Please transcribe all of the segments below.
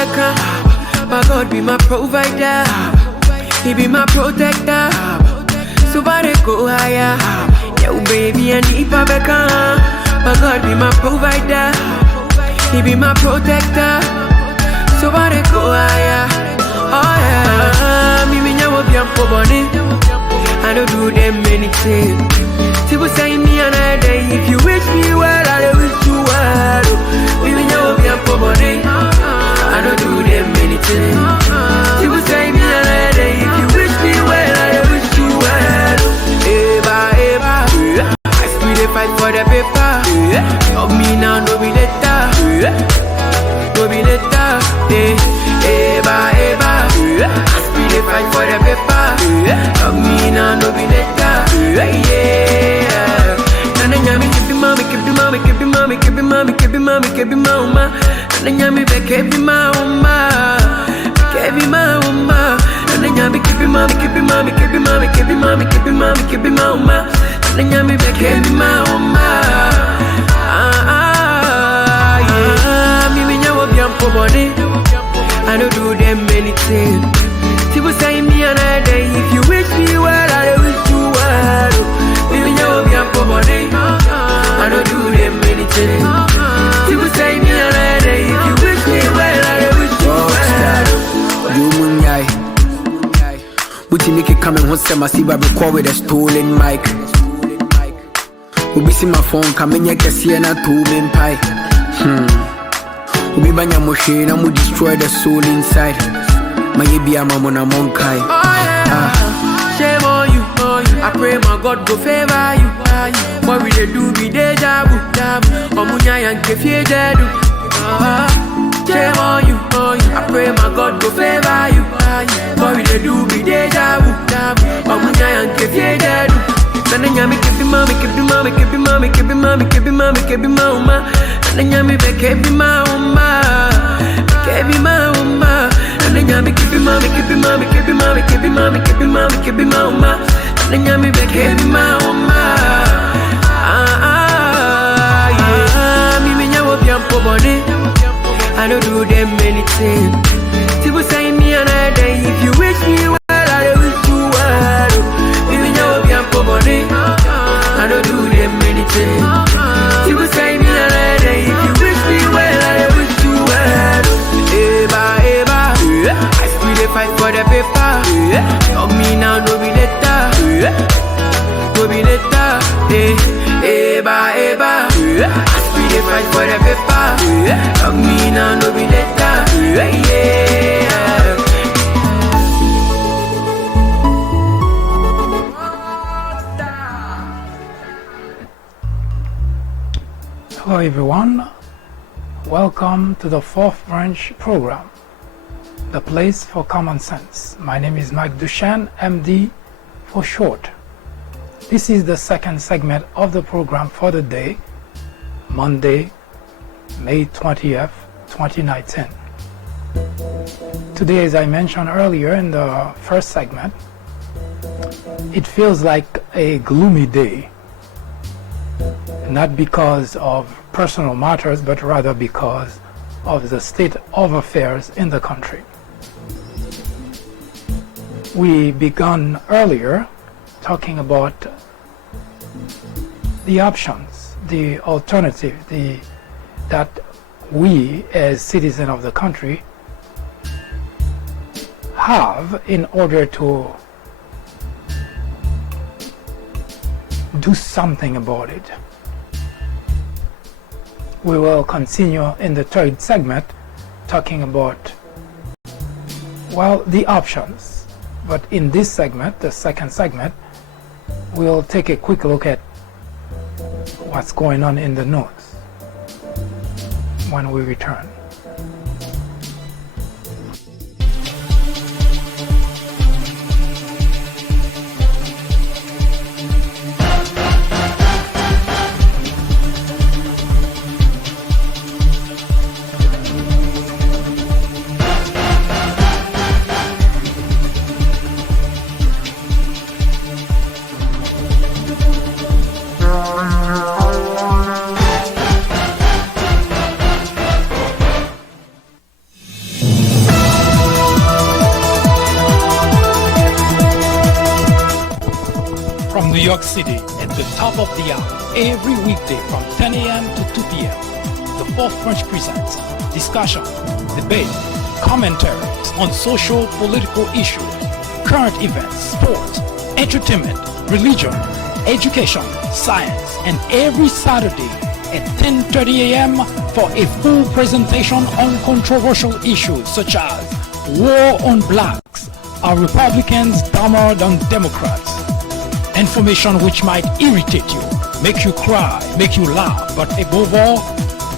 beka. My God be my provider. He be my protector. So far they go higher. Yo baby I need my beka. My God be my provider. He be my protector. So far they go higher. Oh yeah. Me nyawo bi ampo boni. I don't do them anything. People say me another day. If you wish me well, I wish you well. Me nyawo bi ampo boni. I don't do them anything. People say me another day. If you wish me well, I wish you well. Eva, Eva, I still dey fight for the paper. Love me now, no be later. No be later. Eva, Eva, I still dey fight for the paper. Love me now, no be later. Yeah. Nana nyami kebi mama, kebi mama, kebi mama, kebi mama, kebi mama, kebi mama. Nana nyami be kebi mama, kebi mama. Nana nyami kebi mama, kebi mama, kebi mama, kebi mama, kebi mama, kebi mama. Nana nyami be kebi mama. Yeah. Me nyawo bi ampo body. I don't do them anything. People say me another day. If you wish me well, I wish you well. Me nyawo bi ampo body. I don't do them anything. People say me another day. If you wish me well, I wish you well. You munyai. Buti make it coming home. Say my see record with a stolen mic. Ubi see my phone coming here. Kesi na two main pie. Ubi banya moshe na mu destroy the soul inside. My baby I'm on a monkai. Shame on you. I pray my God go favor you. What we do be deja vu. Omunya yanke fie dedu. Shame on you. I pray my God go favor you. What we do be deja vu. Omunya yanke fie dedu. Nana nyami kebi mama, kebi mama, kebi mama, kebi mama, kebi mama, kebi mama. Nana nyami be kebi mama, kebi mama. Nana nyami kebi mama, kebi mama, kebi mama, kebi mama, kebi mama, kebi mama. Nana nyami be kebi mama. Yeah. Me nyawo bi ampo body. I don't do them anything. People say me another day. If you wish me well, I wish you well. Me nyawo bi ampo body. I don't do them anything. People say me another day. If you wish me well, I wish you well. Eva, Eva, I still dey fight for the paper. Love me now, no be later. No be later. Eva, Eva, I still dey fight for the paper. Love me now, no be later. Yeah. Hello everyone, welcome to the fourth branch program, the place for common sense. My name is Mike Duchenne, MD for short. This is the second segment of the program for the day, Monday, May 20th, 2019. Today, as I mentioned earlier in the first segment, it feels like a gloomy day. Not because of personal matters, but rather because of the state of affairs in the country. We began earlier talking about the options, the alternative, that we as citizens of the country have in order to do something about it. We will continue in the third segment talking about, well, the options. But in this segment, the second segment, we'll take a quick look at what's going on in the news when we return. York City at the top of the hour every weekday from 10 a.m. to 2 p.m. The Fourth French presents discussion, debate, commentaries on social, political issues, current events, sports, entertainment, religion, education, science, and every Saturday at 10:30 a.m. for a full presentation on controversial issues such as war on blacks, are Republicans dumber than Democrats, information which might irritate you, make you cry, make you laugh, but above all,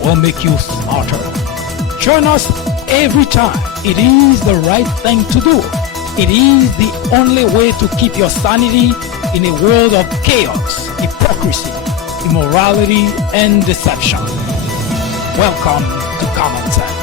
will make you smarter. Join us every time. It is the right thing to do. It is the only way to keep your sanity in a world of chaos, hypocrisy, immorality, and deception. Welcome to Common Sense.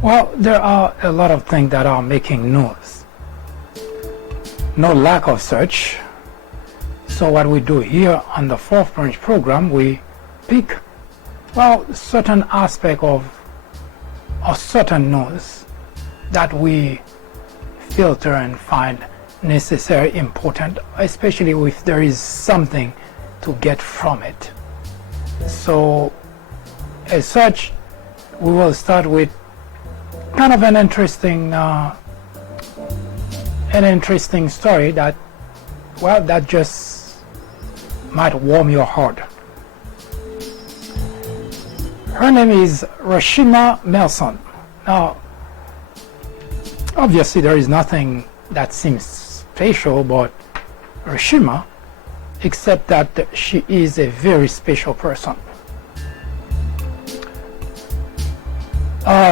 Well, there are a lot of things that are making news. No lack of such. So what we do here on the Fourth Branch program, we pick, well, certain aspect of a certain news that we filter and find necessary, important, especially if there is something to get from it. So as such, we will start with kind of an interesting story that, well, that just might warm your heart. Her name is Rashima Melson. Now, obviously there is nothing that seems special about Rashima, except that she is a very special person.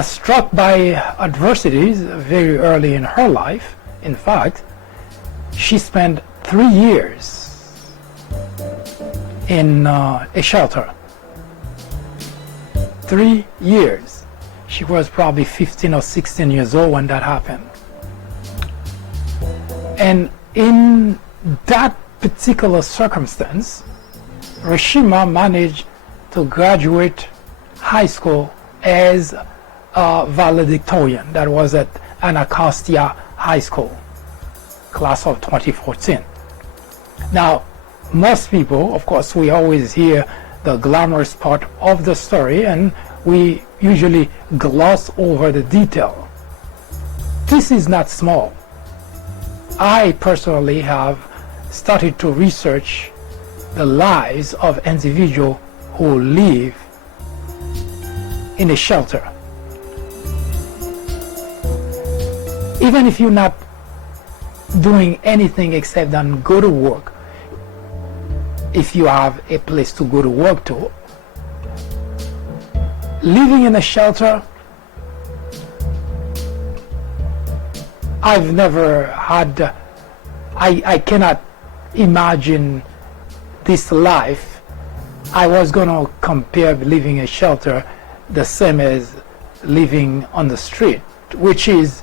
Struck by adversities very early in her life. In fact, she spent 3 years in a shelter. 3 years. She was probably 15 or 16 years old when that happened. And in that particular circumstance, Rashima managed to graduate high school as valedictorian. That was at Anacostia High School, class of 2014. Now, most people, of course, we always hear the glamorous part of the story and we usually gloss over the detail. This is not small. I personally have started to research the lives of individuals who live in a shelter. Even if you're not doing anything except then go to work, if you have a place to go to work to, living in a shelter, I've never had, I cannot imagine this life. I was going to compare living in a shelter the same as living on the street, which is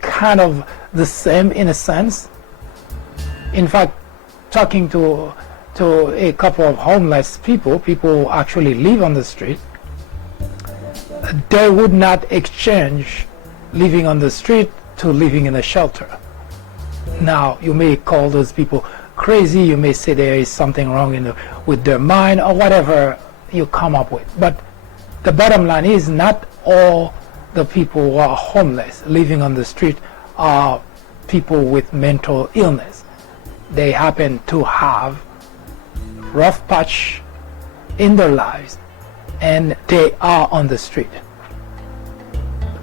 kind of the same in a sense. In fact, talking to a couple of homeless people who actually live on the street, they would not exchange living on the street to living in a shelter. Now, you may call those people crazy, you may say there is something wrong with their mind or whatever you come up with, but the bottom line is not all the people who are homeless living on the street are people with mental illness. They happen to have rough patch in their lives and they are on the street.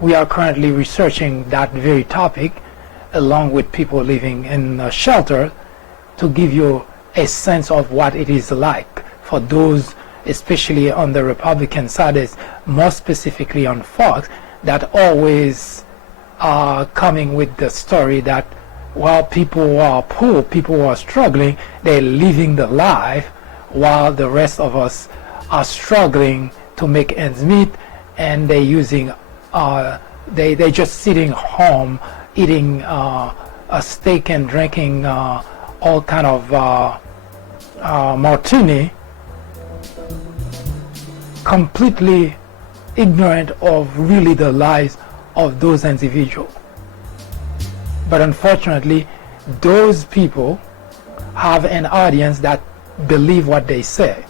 We are currently researching that very topic along with people living in a shelter to give you a sense of what it is like for those, especially on the Republican side, more specifically on Fox, that always are coming with the story that, while people who are poor, people who are struggling, they're living the life, while the rest of us are struggling to make ends meet, and they're using, they're just sitting home eating a steak and drinking all kind of martini, completely ignorant of really the lives of those individuals. But unfortunately, those people have an audience that believe what they say.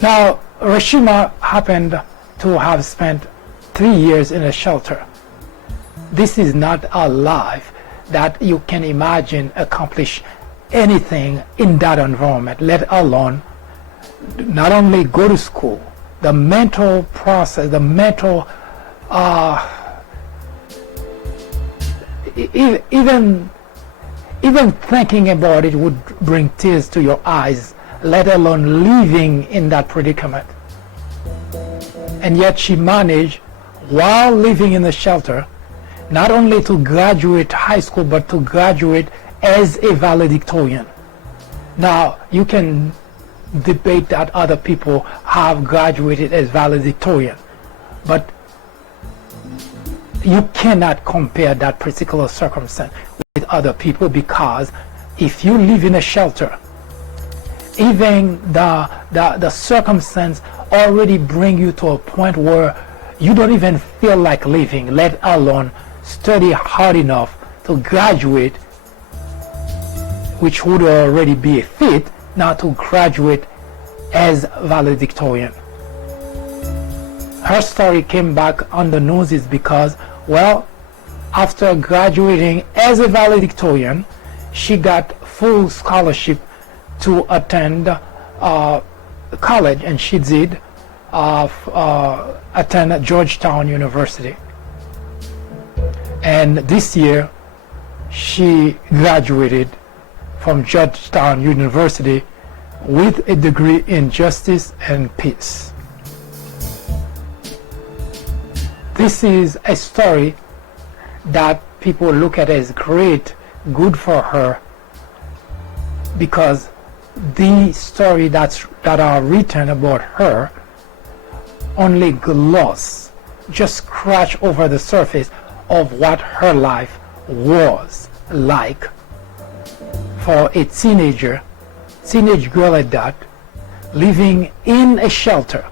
Now, Rashima happened to have spent 3 years in a shelter. This is not a life that you can imagine accomplish anything in that environment, let alone not only go to school, the mental process, the mental even thinking about it would bring tears to your eyes, let alone living in that predicament. And yet she managed, while living in the shelter, not only to graduate high school, but to graduate as a valedictorian. Now, you can debate that other people have graduated as valedictorian, but you cannot compare that particular circumstance with other people, because if you live in a shelter, even the circumstance already bring you to a point where you don't even feel like living, let alone study hard enough to graduate, which would already be a feat, now to graduate as valedictorian. Her story came back on the news is because, well, after graduating as a valedictorian, she got full scholarship to attend college, and she did attend Georgetown University. And this year she graduated from Georgetown University with a degree in justice and peace. This is a story that people look at as great, good for her, because the story that are written about her only gloss, just scratch over the surface of what her life was like for a teenage girl at that, living in a shelter.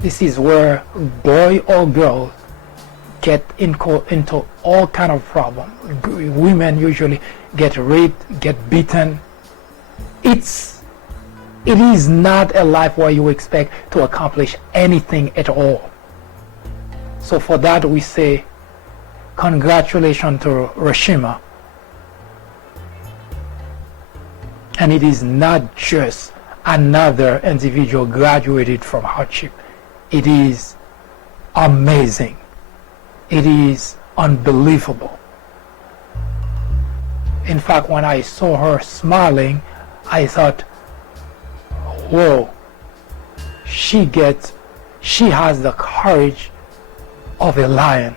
This is where boy or girl get into all kind of problems. Women usually get raped, get beaten. It is not a life where you expect to accomplish anything at all. So for that we say congratulations to Rashima. And it is not just another individual graduated from hardship. It is amazing. It is unbelievable. In fact, when I saw her smiling, I thought, whoa, she has the courage of a lion.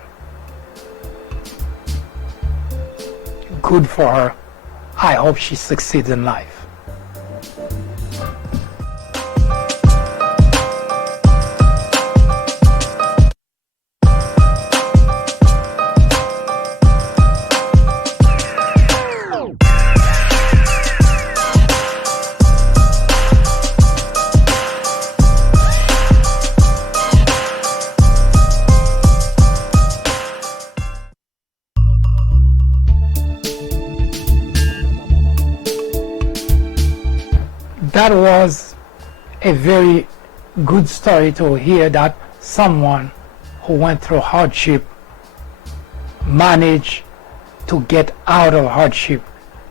Good for her. I hope she succeeds in life. That was a very good story to hear, that someone who went through hardship managed to get out of hardship,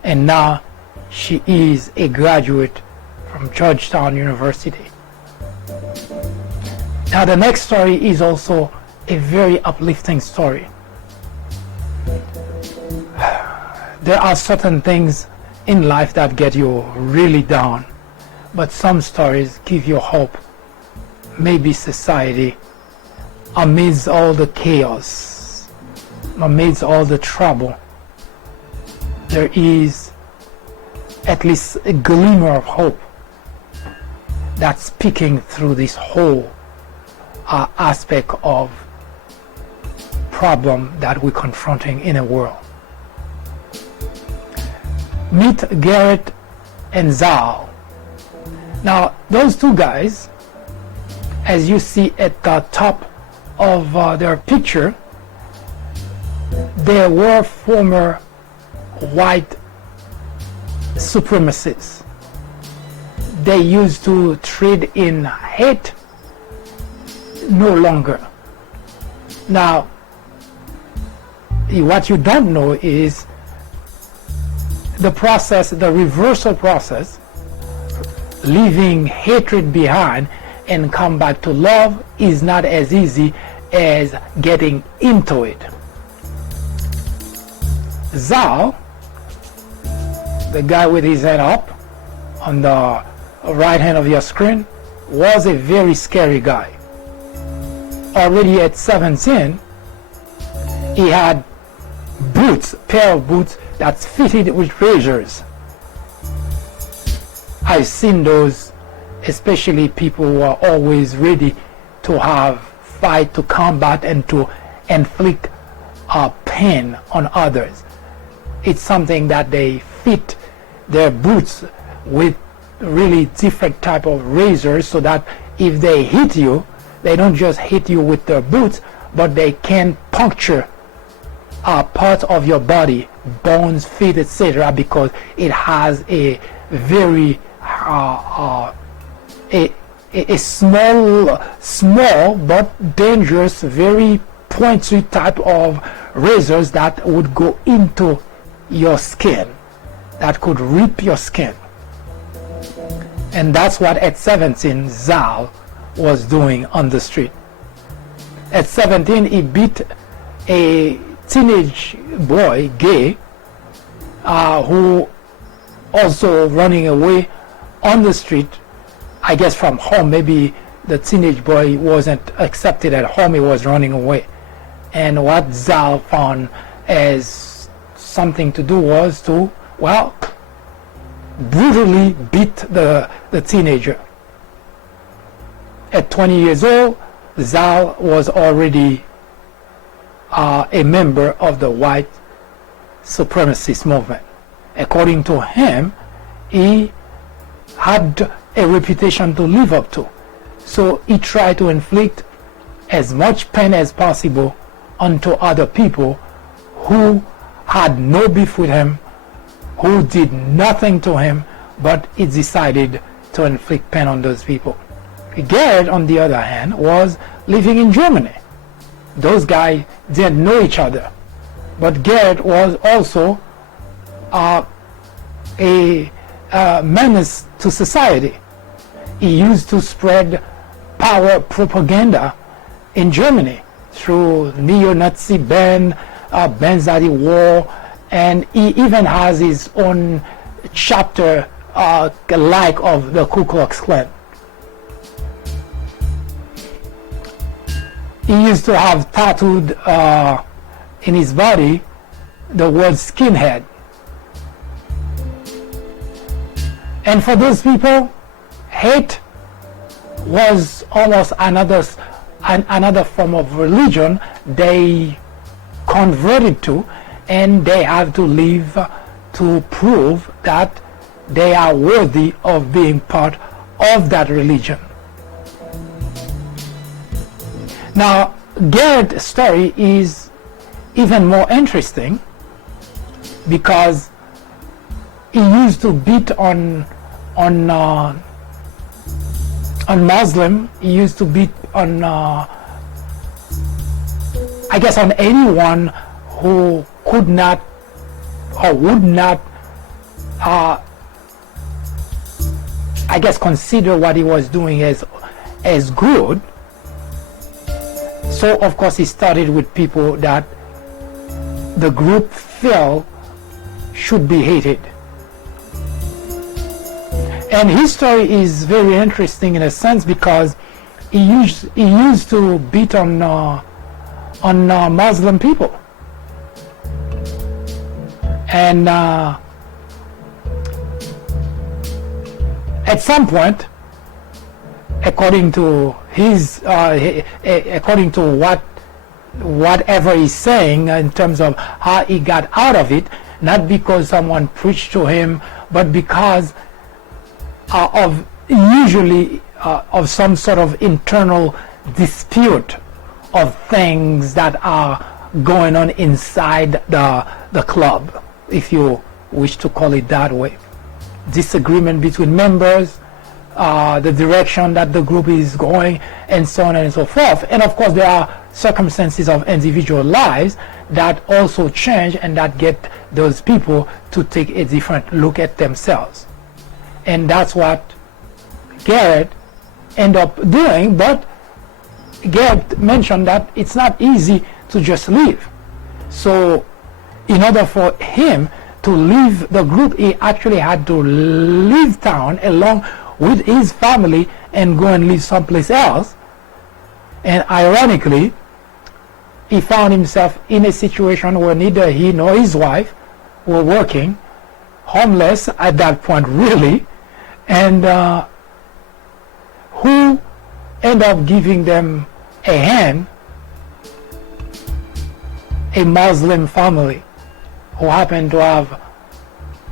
and now she is a graduate from Georgetown University. Now the next story is also a very uplifting story. There are certain things in life that get you really down, but some stories give you hope. Maybe society amidst all the chaos, amidst all the trouble, there is at least a glimmer of hope that's peeking through this whole aspect of problem that we're confronting in a world. Meet Garrett and Zal. Now, those two guys, as you see at the top of their picture, they were former white supremacists. They used to trade in hate, no longer. Now, what you don't know is the process, the reversal process, leaving hatred behind and come back to love is not as easy as getting into it. Zal, the guy with his head up on the right hand of your screen, was a very scary guy. Already at 17, he had boots, pair of boots that's fitted with razors. I've seen those, especially people who are always ready to fight, to combat, and to inflict pain on others. It's something that they fit their boots with really different type of razors, so that if they hit you, they don't just hit you with their boots, but they can puncture parts of your body, bones, feet, etc., because it has a very a small but dangerous, very pointy type of razors that would go into your skin, that could rip your skin. And that's what at 17 Zal was doing on the street. At 17 he beat a teenage boy, gay, who also running away on the street, I guess from home. Maybe the teenage boy wasn't accepted at home, he was running away. And what Zal found as something to do was to, well, brutally beat the teenager. At 20 years old, Zal was already a member of the white supremacist movement. According to him, he had a reputation to live up to. So he tried to inflict as much pain as possible onto other people who had no beef with him, who did nothing to him, but he decided to inflict pain on those people. Garrett, on the other hand, was living in Germany. Those guys didn't know each other, but Garrett was also a menace to society. He used to spread power propaganda in Germany through neo-Nazi bands that he wore, and he even has his own chapter like of the Ku Klux Klan. He used to have tattooed in his body the word skinhead. And for those people, hate was almost another form of religion they converted to, and they have to live to prove that they are worthy of being part of that religion. Now, Garrett's story is even more interesting because he used to beat on Muslim. He used to beat on I guess on anyone who could not or would not I guess consider what he was doing as good. So of course he started with people that the group felt should be hated. And his story is very interesting in a sense because he used to beat on Muslim people, and at some point, according to whatever he's saying in terms of how he got out of it, not because someone preached to him, but because of usually of some sort of internal dispute of things that are going on inside the club, if you wish to call it that way. Disagreement between members, the direction that the group is going, and so on and so forth. And of course there are circumstances of individual lives that also change and that get those people to take a different look at themselves. And that's what Garrett ended up doing. But Garrett mentioned that it's not easy to just leave. So in order for him to leave the group, he actually had to leave town along with his family and go and live someplace else. And ironically, he found himself in a situation where neither he nor his wife were working, homeless at that point really, and who ended up giving them a hand, a Muslim family who happened to have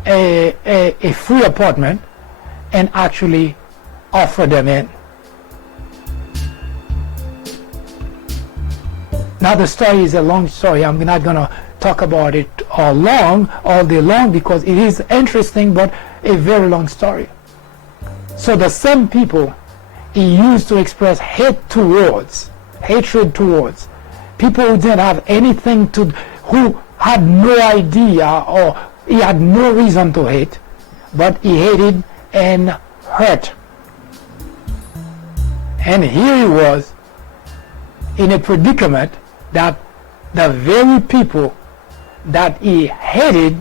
a free apartment and actually offered them in. Now the story is a long story. I'm not going to talk about it all day long, because it is interesting, but a very long story. So the same people he used to express hatred towards, people who didn't have anything to, who had no idea, or he had no reason to hate, but he hated and hurt. And here he was in a predicament that the very people that he hated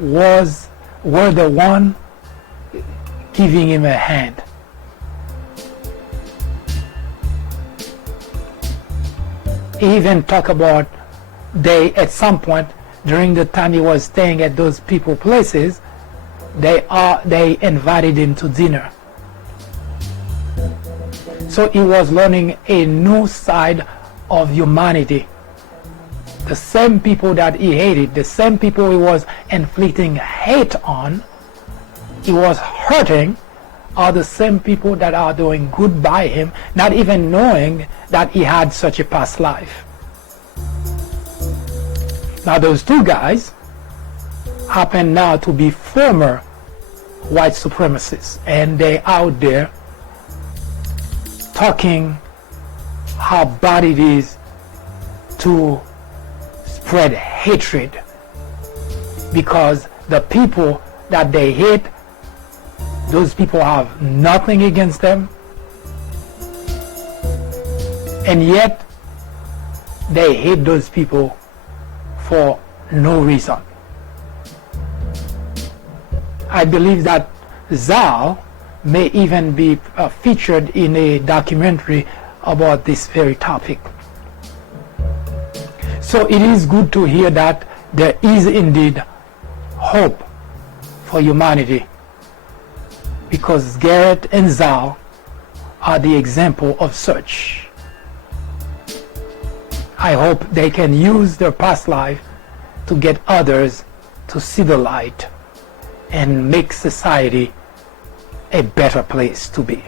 were the one giving him a hand. He even talked about at some point during the time he was staying at those people places, they invited him to dinner. So he was learning a new side of humanity. The same people that he hated, the same people he was inflicting hate on, he was hurting, are the same people that are doing good by him, not even knowing that he had such a past life. Now those two guys happen now to be former white supremacists, and they're out there talking how bad it is to spread hatred, because the people that they hate, those people have nothing against them, and yet they hate those people for no reason. I believe that Zal may even be featured in a documentary about this very topic. So it is good to hear that there is indeed hope for humanity, because Garrett and Zal are the example of such. I hope they can use their past life to get others to see the light and make society a better place to be.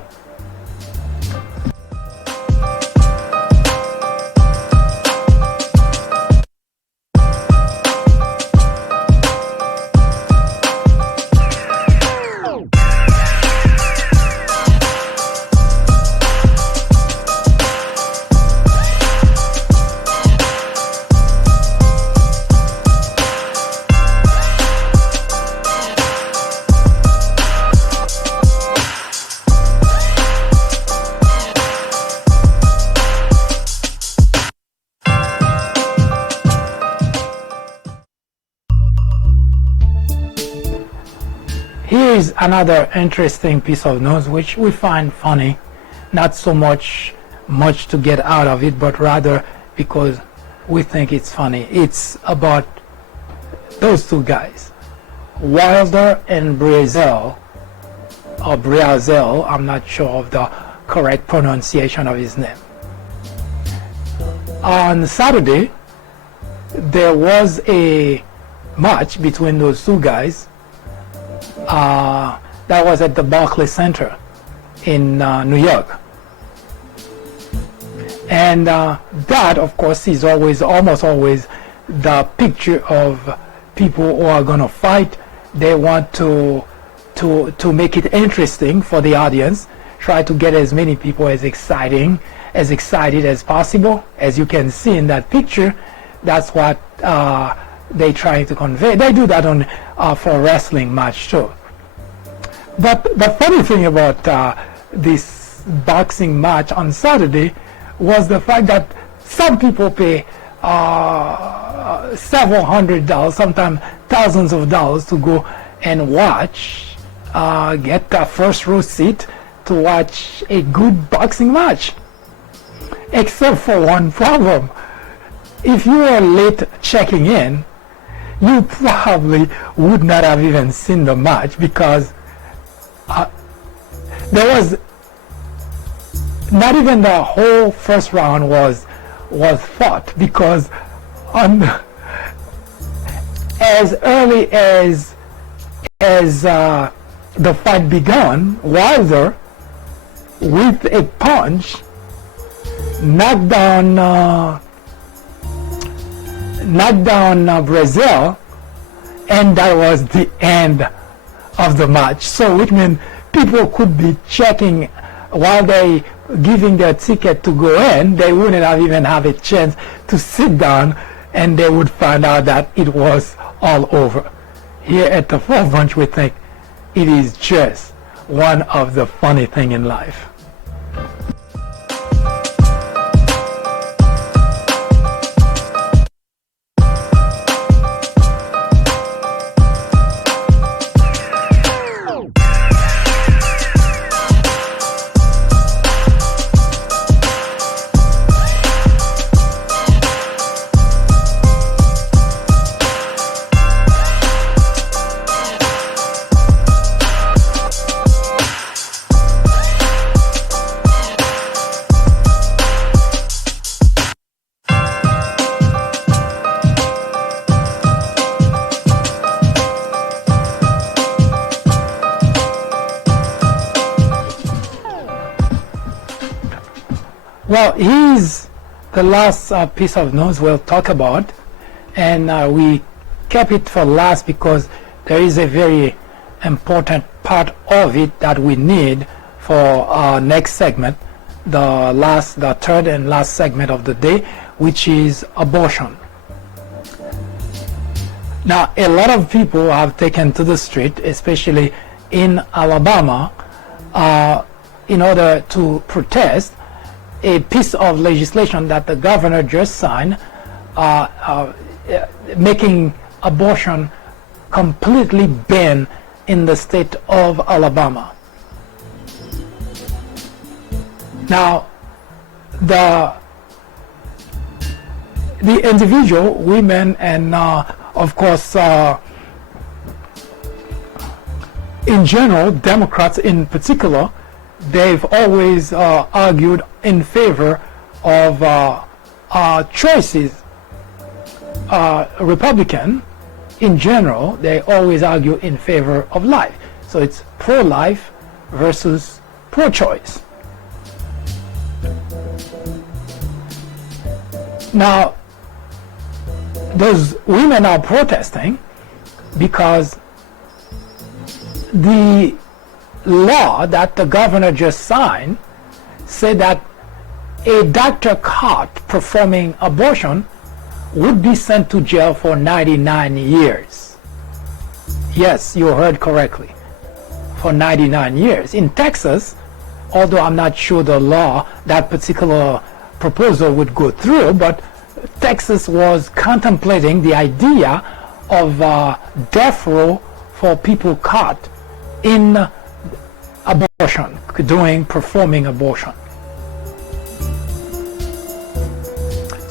Here is another interesting piece of news which we find funny, not so much much to get out of it, but rather because we think it's funny. It's about those two guys, Wilder and Brazel, or Brazel, I'm not sure of the correct pronunciation of his name. On Saturday, there was a match between those two guys that was at the Barclays Center in New York. And that, of course, is almost always the picture of people who are going to fight. They want to make it interesting for the audience, try to get as many people as excited as possible. As you can see in that picture, that's what they're trying to convey. They do that for a wrestling match too. But the funny thing about this boxing match on Saturday was the fact that some people pay several $100s, sometimes thousands of dollars to go and watch, get a first row seat to watch a good boxing match. Except for one problem. If you were late checking in, you probably would not have even seen the match, because there was not even the whole first round was fought, because as early as the fight began, Wilder, with a punch, knocked down Brazil, and that was the end of the match. So which means people could be checking while they giving their ticket to go in. They wouldn't even have a chance to sit down, and they would find out that it was all over. Here at the Fourth Branch, we think it is just one of the funny things in life. Well, here's the last piece of news we'll talk about, and we kept it for last because there is a very important part of it that we need for our next segment, the third and last segment of the day, which is abortion. Now, a lot of people have taken to the street, especially in Alabama, in order to protest a piece of legislation that the governor just signed, making abortion completely banned in the state of Alabama. Now, the individual, women, and of course, in general, Democrats in particular, they've always argued in favor of choices. Republican, in general, they always argue in favor of life. So it's pro-life versus pro-choice. Now, those women are protesting because the law that the governor just signed said that a doctor caught performing abortion would be sent to jail for 99 years. Yes, you heard correctly. For 99 years. In Texas, although I'm not sure the law, that particular proposal would go through, but Texas was contemplating the idea of death row for people caught in abortion, performing abortion.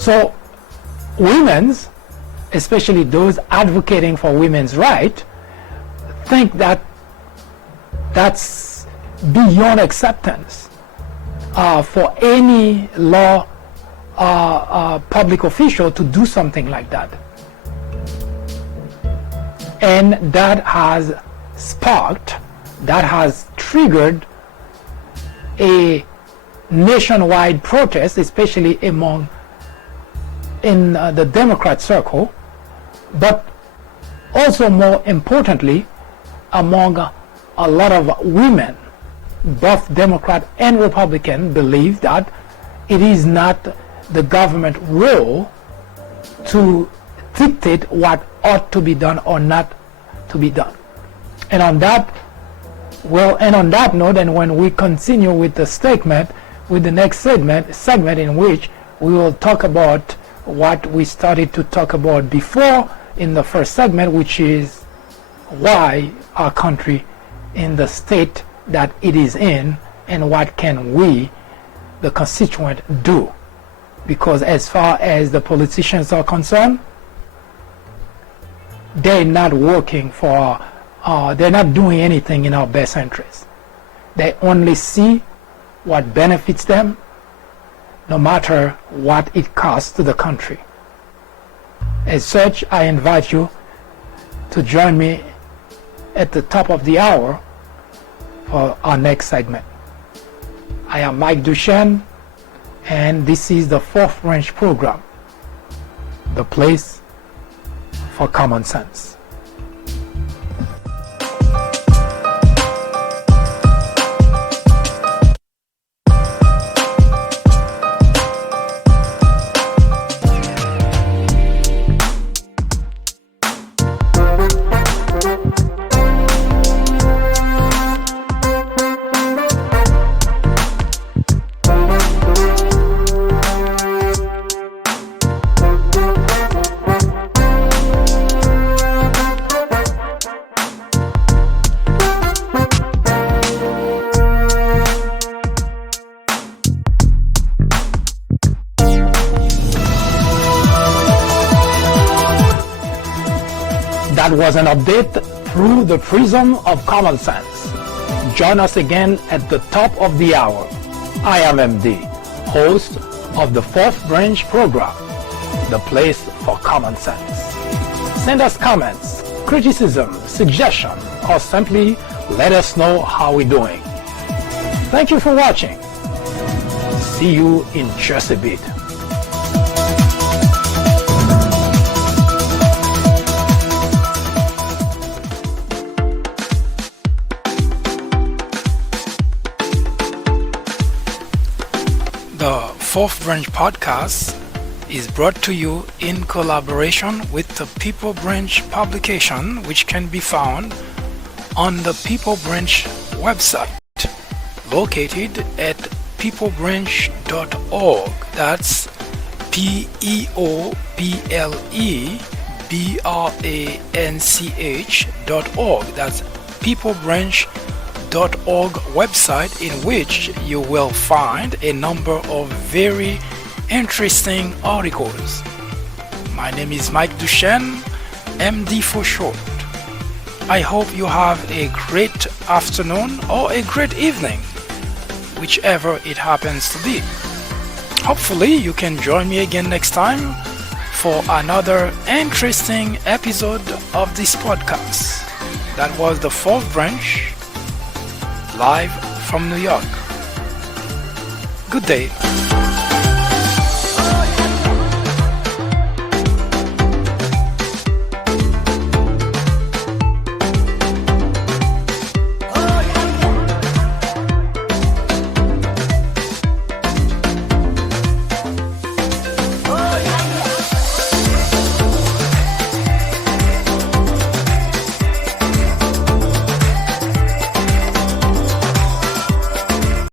So women's, especially those advocating for women's rights, think that that's beyond acceptance for any law public official to do something like that. And that has triggered a nationwide protest, especially in the Democrat circle, but also more importantly among a lot of women. Both Democrat and Republican believe that it is not the government role to dictate what ought to be done or not to be done. And on that note, and when we continue with the next segment in which we will talk about what we started to talk about before in the first segment, which is why our country in the state that it is in, and what can we, the constituent, do. Because as far as the politicians are concerned, they're not working for, they're not doing anything in our best interest. They only see what benefits them, no matter what it costs to the country. As such, I invite you to join me at the top of the hour for our next segment. I am Mike Duchesne, and this is the Fourth Branch program, the place for common sense. That was an update through the prism of common sense. Join us again at the top of the hour. I am MD, host of the Fourth Branch program, the place for common sense. Send us comments, criticism, suggestion, or simply let us know how we're doing. Thank you for watching. See you in just a bit. The Fourth Branch podcast is brought to you in collaboration with the People Branch publication, which can be found on the People Branch website, located at peoplebranch.org. That's peoplebranch.org. That's peoplebranch.org website, in which you will find a number of very interesting articles. My name is Mike Duchesne, MD for short. I hope you have a great afternoon or a great evening, whichever it happens to be. Hopefully you can join me again next time for another interesting episode of this podcast. That was the Fourth Branch, live from New York. Good day.